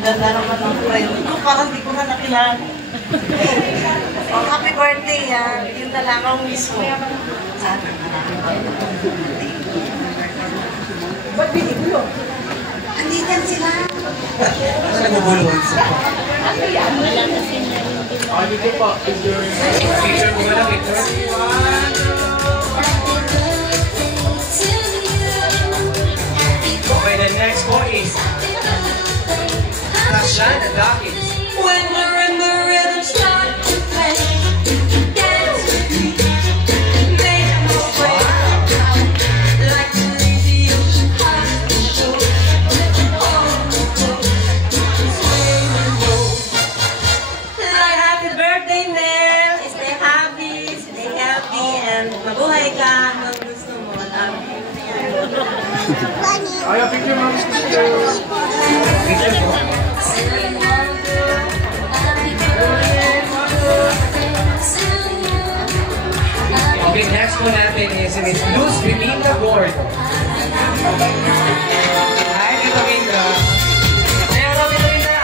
Ganda naman ng friend ko, parang di ko na nakilala. Oh, happy birthday, ha. Yun na lang ang wish ko. Sana ba't binigulo? Andiyan sila. Ano nagugulong? Ano yan? Wala kasi na rin din. Dito po. Picture ko lang ito. Okay, the next one is Rashana Dawkins. When marimba rhythms start to play, dance with me, make me sway, like the lazy ocean has to show. Sway and roll. Like happy birthday, Nel. Stay happy, stay healthy, and mabuhay ka hanggang gusto mo. Ayaw, picture mo. Picture mo. Okay, next one natin is Luz Belinda Gordo. Hi, Tito Minda. Hello, Tito Minda.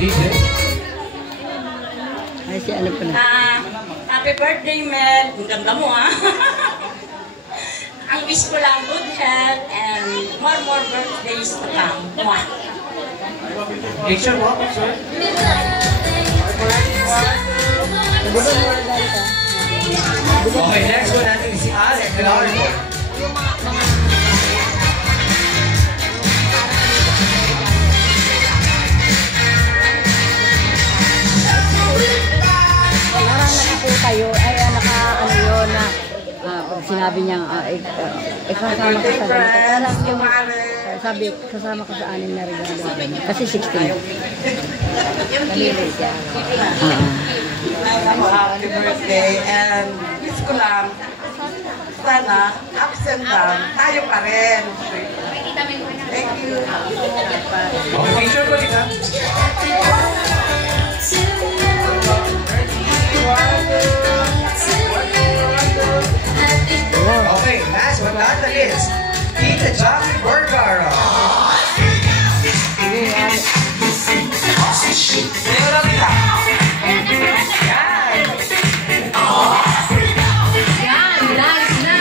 DJ? Ay, si ano pala? Happy birthday, Mel. Ang ganda mo, ha? Ang wish ko lang good health and more birthdays to come. One. Picture mo, sir. Okay, next one natin si Alex. Kayo ay ano yun na pag sinabi niyang kasama ka sa sabi kasama ka sa anim na regalo kasi 16 kalili siya. Happy birthday, and wish ko lang, sana, ups and down, tayo pa rin. Thank you. Okay, picture ko dito. Okay, last but not the least, Tita Johnny Vergara. Sino lang kita? Yan, nice na.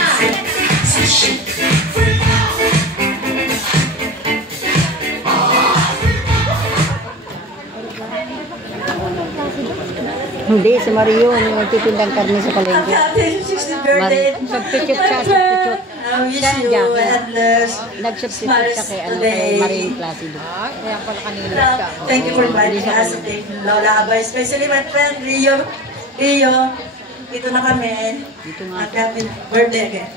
Hindi, si Mario yung nagtitindang karne sa palengke. Happy 60th birthday. Substitute siya, substitute. I wish you endless Nag-substitute siya kay Marie Placido. Kaya pala kanina ka. Thank you for inviting us to take Lola Abay, especially my friend Rio. Dito na kami. Dito nga. At happy birthday again.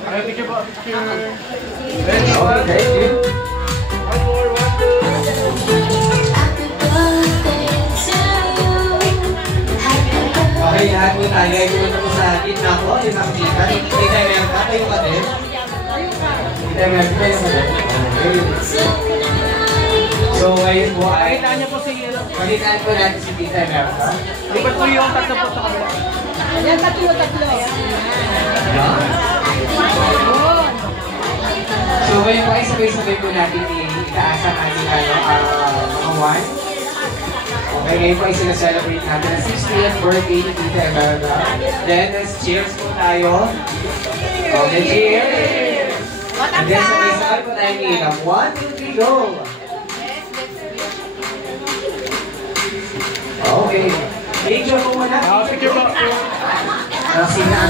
Okay, picture po. Thank you. One more. Okay, lahat po tayo ay pumunta po sa gitna ko, yung nakikita. Tita Merka, kayo ka din. Tita Merka, kayo ka din. So, ngayon po ay... Palitaan po natin si Tita Merka. Iba't po yung tatlo po sa kanila. Yan, tatlo. So, ngayon po ay sabay-sabay po natin itaas ang ating mga wine. Okay, ngayon po ay sinaselebrate natin ang 60th birthday ni Tita Emeralda. Then, let's cheers po tayo. Okay, cheers! And then, sabay-sabay po tayo nilang. 1, 2, 3, go! Okay. Picture po muna. Picture po. Sina.